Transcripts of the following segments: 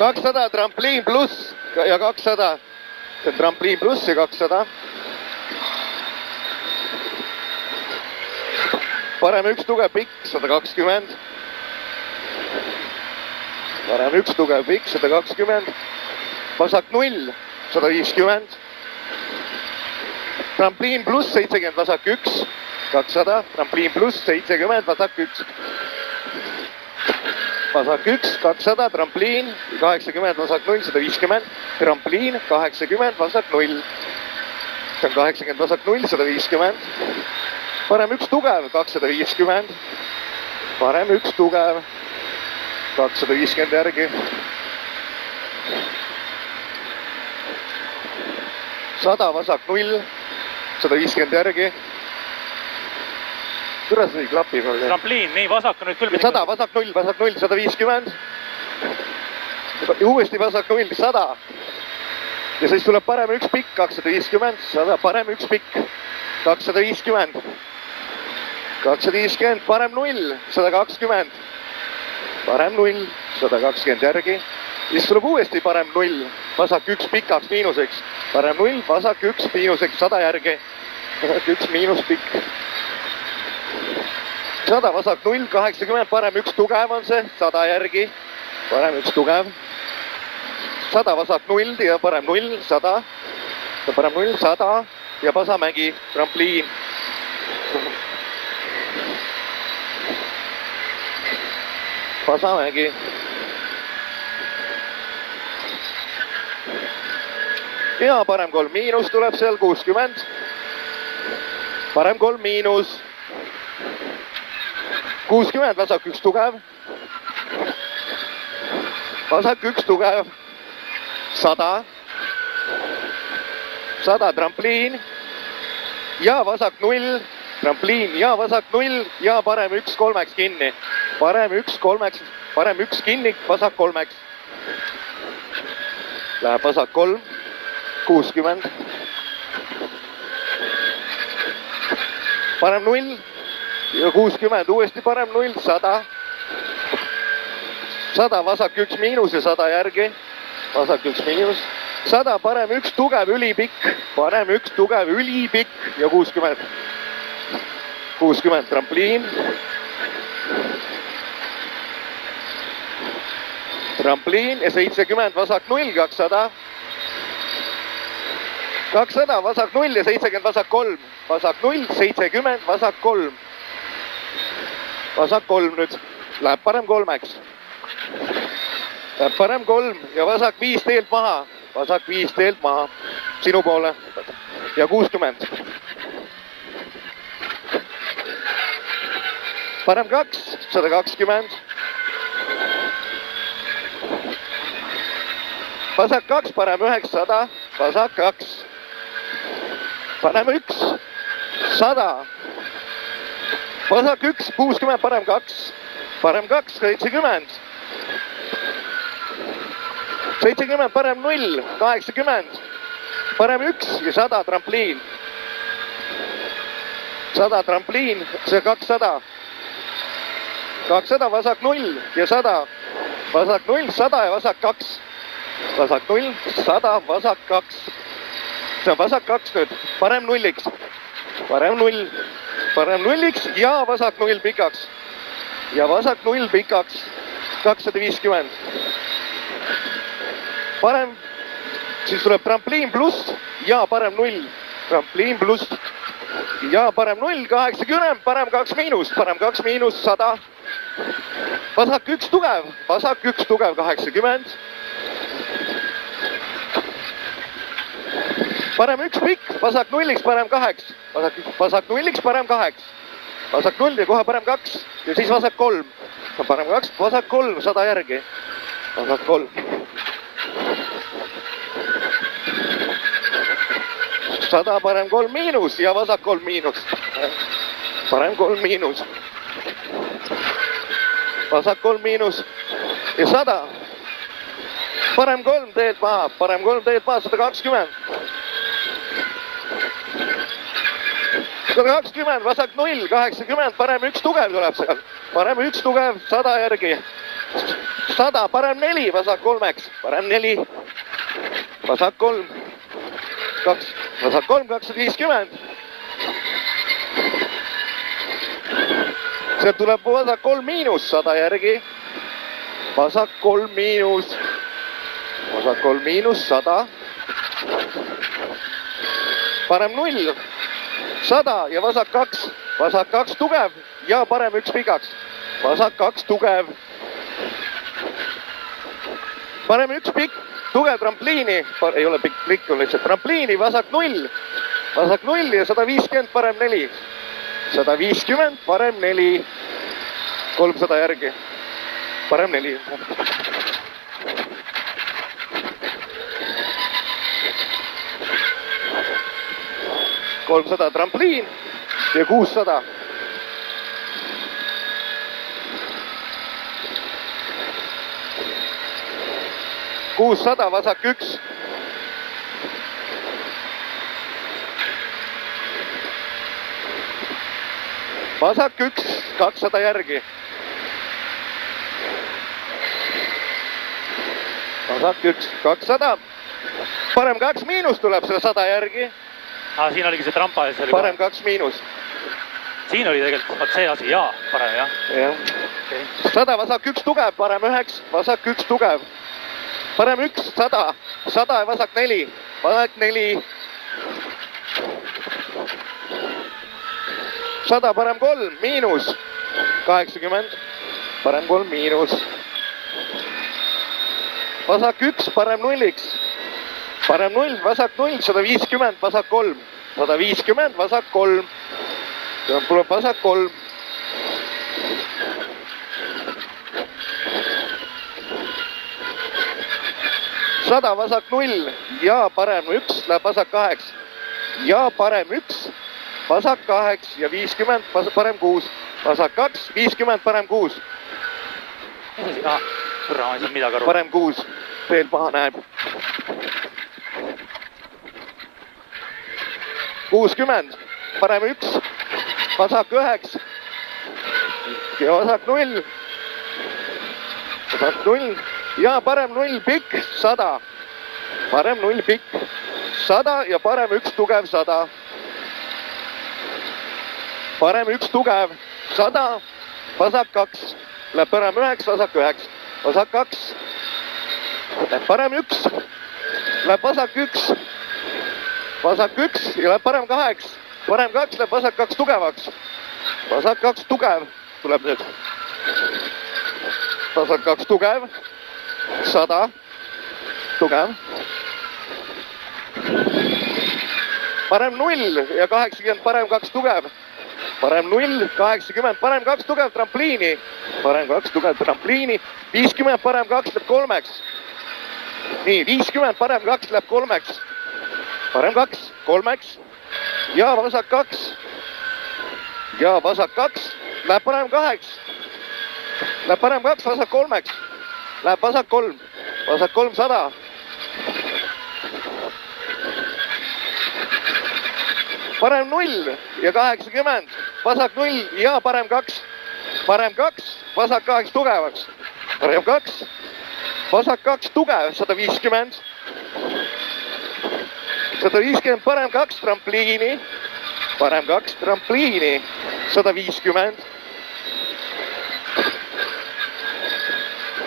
200 trampliin pluss ja 200. See on trampliin pluss ja 200. Parem üks tugev pikk, 120. Parem üks tugev pikk, 120. Vasak 0, 150. Trampliin pluss 70, vasak 1, 200. Trampliin pluss 70, vasak 1. Vasak 1, 200, trampliin 80, vasak 0, 150. Trampliin 80, vasak 0. See on 80, vasak 0, 150. Parem üks tugev, 250. Parem üks tugev, 250 järgi. 100, vasak 0, 150 järgi. Kuidas ei klapi veel? Trampliin, nii vasak on nüüd küll. 100, vasak 0, 150. Uuesti vasak 0, 100. Ja siis tuleb parem üks pikk, 250. 100, parem üks pikk, 250. 250, parem 0, 120. Parem 0, 120 järgi. Siis tuleb uuesti parem 0, vasak 1 pikaks miinuseks. Parem 0, vasak 1 miinuseks, 100 järgi. Vasak 1 miinus pikk. 100, vasak 0, 80, parem üks tugev on see, 100 järgi. Parem üks tugev. 100, vasak 0 ja parem 0, 100. Parem 0, 100 ja Pasamägi, trampliin. Pasamägi. Ja parem 3 miinus tuleb seal, 60. Parem 3 miinus. 60, vasak 1 tugev. Vasak 1 tugev. 100. 100 trampliin. Ja vasak 0. Trampliin ja vasak 0 ja parem 1 kolmeks kinni. Parem 1 kolmeks, parem 1 kinni, vasak kolmeks. Läheb vasak 3. 60. Parem 0. Ja 60, uuesti parem 0, 100. 100, vasak 1 miinus ja 100 järgi. Vasak 1 miinus. 100, parem 1 tugev ülipikk. Parem 1 tugev ülipikk ja 60. 60 trampliin. Trampliin ja 70, vasak 0, 200. 200, vasak 0 ja 70, vasak 3. Vasak 0, 70, vasak 3. Vasak 3 nüüd. Läheb parem kolmeks. Läheb parem 3 ja vasak 5 teelt maha. Vasak 5 teelt maha. Sinu poole. Ja 60. Parem 2, 120. Vasak 2, parem 900. Vasak 2. Parem 1, 100. Vasak 1, 60, parem 2. Parem 2, 70. 70, parem 0, 80. Parem 1 ja 100 trampliin. 100 trampliin, see 200. 200, vasak 0 ja 100. Vasak 0, 100 ja vasak 2. Vasak 0, 100, vasak 2. See on vasak 2 nüüd. Parem 0-iks. Parem 0. Parem 0-iks ja vasak 0 pikaks. Ja vasak 0 pikaks. 250. Parem, siis tuleb trampliin pluss ja parem 0. Trampliin pluss ja parem 0, 80, parem 2 miinus. Parem 2 miinus, 100. Vasak 1 tugev. Vasak 1 tugev, 80. Parem 1 pikk, vasak 0-iks, parem 8. Vasak 0-iks, parem 8. Vasak 0 ja kohe parem 2. Ja siis vasak 3. Parem 2, vasak 3, 100 järgi. Vasak 3. 100, parem 3 miinus ja vasak 3 miinus. Parem 3 miinus. Vasak 3 miinus ja 100. Parem 3 teelt maha, parem 3 teelt maha, 120. 120, vasak 0, 80, parem 1 tugev tuleb seal. Parem 1 tugev, 100 järgi. 100, parem 4, vasak 3, parem 4, vasak 3, 2, vasak 3, 250. Sealt tuleb vasak 3 miinus 100 järgi. Vasak 3 miinus 100. Parem 0, 100 ja vasak 2 tugev ja parem 1 pikaks. Vasak 2 tugev. Parem 1 pikk, tugev trampliini, ei ole pikk plikk, on lihtsalt trampliini, vasak 0 ja 150, parem 4. 150, parem 4. 300 järgi. Parem 4. $300 trampliin ja 600. Vasak 1. Vasak 1, 200 järgi. Vasak 1, 200. Parem 2 miinus tuleb selle 100 järgi. Siin oligi see trampa ja see oli parem 2 miinus. Siin oli tegelikult see asi, jaa, parem jah. Okay. 100, vasak 1 tugev, parem 9, vasak 1 tugev. Parem 1, 100, 100 ja vasak 4, vasak 4. 100, parem 3, miinus 80, parem 3, miinus. Vasak 1, parem 0-iks. Parem 0, vasak 0, 150, vasak 3. 150, vasak 3. Tuleb vasak 3. Sada, vasak 0 ja parem 1 läheb vasak 8. Ja parem 1, vasak 8 ja 50, parem 6. Vasak 2, 50, parem 6. Kurra, ma ei saa midagi aru. Parem 6, veel paha näeb. 60, parem 1, vasak 9 ja vasak 0. Vasak 0 ja parem 0 pikk, 100. Parem 0 pikk, 100 ja parem 1 tugev, 100. Parem 1 tugev, 100, vasak 2. Läheb parem 9, vasak 9. Vasak 2. Läheb parem 1. Läheb vasak 1. Vasak 1 ja läheb parem 8. Parem 2 läheb vasak 2 tugevaks. Vasak 2 tugev tuleb nüüd. Vasak 2 tugev. 100. Tugev. Parem 0 ja 80, parem 2 tugev. Parem 0, 80, parem 2 tugev trampliini. Parem 2 tugev trampliini. 50, parem 2 läheb 3-ks. Nii, 50, parem 2 läheb 3-ks. Parem 2, 3-ks. Ja vasak 2. Ja vasak 2. Läheb parem 2. Läheb parem 2, vasak 3-ks. Läheb vasak 3. Vasak 3, 100. Parem 0 ja 80. Vasak 0 ja parem 2. Parem 2, vasak 8 tugevaks. Parem 2. Vasak 2 tugev, 150. 150, parem 2 trampliini. Parem 2 trampliini. 150.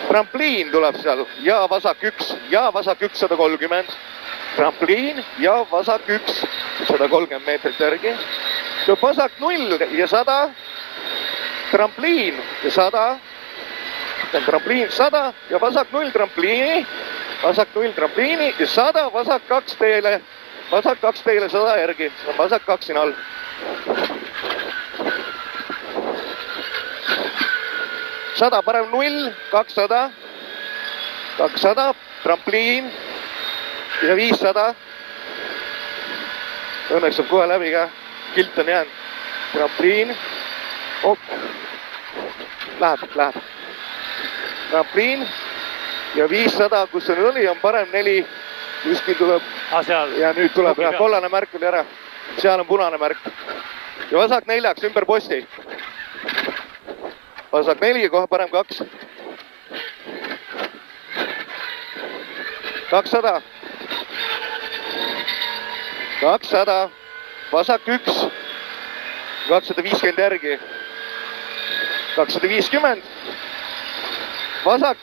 Trampliin tuleb seal ja vasak 1 ja vasak 1, 130. Trampliin ja vasak 1, 130 meetrit järgi. Tuleb vasak 0 ja 100. Trampliin ja 100. Trampliin 100 ja vasak 0 trampliini. Vasak 0 trampliini ja 100, vasak 2 teele. Vasak 2 teele 100 järgi. Vasak 2 siin all. Sada, parem 0, 200. 200, trampliin ja 500. Õnneks saab kohe läbi ka. Kilt on jäänud. Trampliin. Läheb. Trampliin ja 500, kus see oli, on parem 4. Kuskil tuleb. Ja nüüd tuleb kollane märk oli ära. Seal on punane märk. Ja vasak 4 ümber posti. Vasak 4, kohe parem 2. 200. 200, vasak 1. 250 järgi. 250. Vasak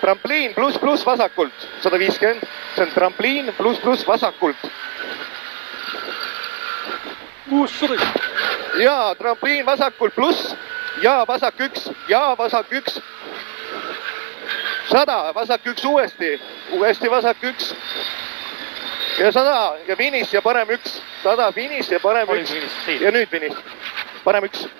trampliin pluss vasakult. 150. See on trampliin pluss vasakult. 600. Ja trampliin vasakult pluss ja vasak 1 ja vasak 1. 100, vasak 1 uuesti. Uuesti vasak 1. Ja 100 ja finiš ja parem 1. 100 finiš ja parem 1. Ja nüüd finiš. Parem 1.